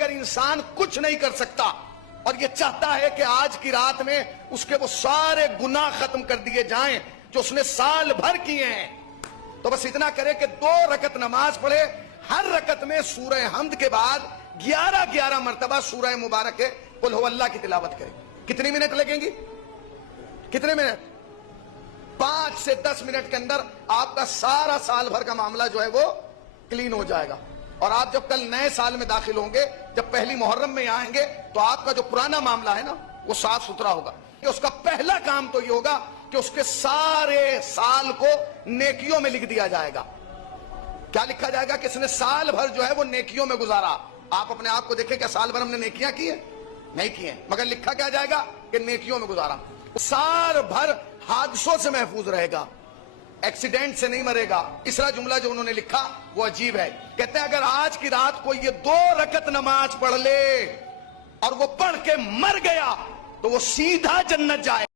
اگر انسان کچھ نہیں کر سکتا اور یہ چاہتا ہے کہ آج کی رات میں اس کے وہ سارے گناہ ختم کر دیے جائیں جو اس نے سال بھر کیے ہیں، تو بس اتنا کرے کہ 2 رکعت نماز پڑھے، ہر رکعت میں سورہ حمد کے بعد 11 مرتبہ سورہ مبارک قل هو اللہ کی تلاوت کرے۔ کتنی منٹ لگیں گی؟ کتنے منٹ؟ 5 سے 10 منٹ کے اندر آپ کا سارا سال بھر کا معاملہ جو ہے وہ کلین ہو جائے گا۔ اور آپ جب کل نئے سال میں داخل ہوں گے، جب پہلی محرم میں آئیں گے، تو آپ کا جو پرانا معاملہ ہے نا وہ صاف ستھرا ہوگا۔ اس کا پہلا کام تو یہ ہوگا کہ اس کے سارے سال کو نیکیوں میں لکھ دیا جائے گا۔ کیا لکھا جائے گا؟ کہ اس نے سال بھر جو ہے وہ نیکیوں میں گزارا۔ آپ اپنے آپ کو دیکھیں، کیا سال بھر ہم نے نیکیاں کی ہیں؟ نہیں کی ہیں، مگر لکھا کیا جائے گا؟ کہ نیکیوں میں گزارا۔ سال بھر حادثوں سے محفوظ رہے گا، ایکسیڈنٹ سے نہیں مرے گا۔ تیسرا جملہ جو انہوں نے لکھا وہ عجیب ہے، کہتے ہیں اگر آج کی رات کو یہ 2 رکعت نماز پڑھ لے اور وہ پڑھ کے مر گیا تو وہ سیدھا جنت جائے۔